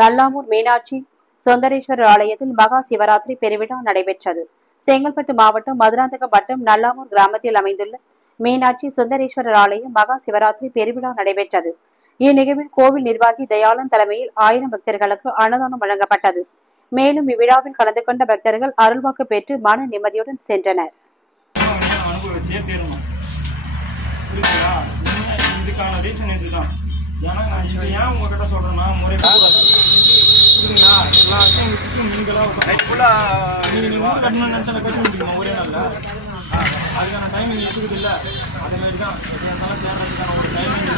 நல்லாமூர் மீனாட்சி சுந்தரேஸ்வரர் ஆலயத்தில் மகா சிவராத்திரி பெருவிழா நடைபெற்றது. செங்கல்பட்டு மாவட்டம் மதுராந்தகம் வட்டம் நல்லாமூர் கிராமத்தில் அமைந்துள்ள மீனாட்சி சுந்தரேஸ்வரர் ஆலயம் மகா சிவராத்திரி பெருவிழா நடைபெற்றது. இந்நிகழ்வில் கோவில் நிர்வாகி தயாளன் தலைமையில் 1000 பக்தர்களுக்கு அன்னதானம் வழங்கப்பட்டது. மேலும் இவ்விழாவில் கலந்து கொண்ட பக்தர்கள் அருள்வாக்கு பெற்று மன நிம்மதியுடன் சென்றனர். ஏன்னா நான் இது ஏன் உங்ககிட்ட சொல்றேன்னா முறை புரியுங்களா, எல்லாத்தையும் விட்டு நீங்களா கட்டணும்னு நினைச்சா கட்டி முடியுமா ஒரே நாள்ல? அதுக்கான டைமிங் எடுத்துக்குது இல்லை. அது மாதிரி தான் தேடுறதுக்கான ஒரு டைமிங்.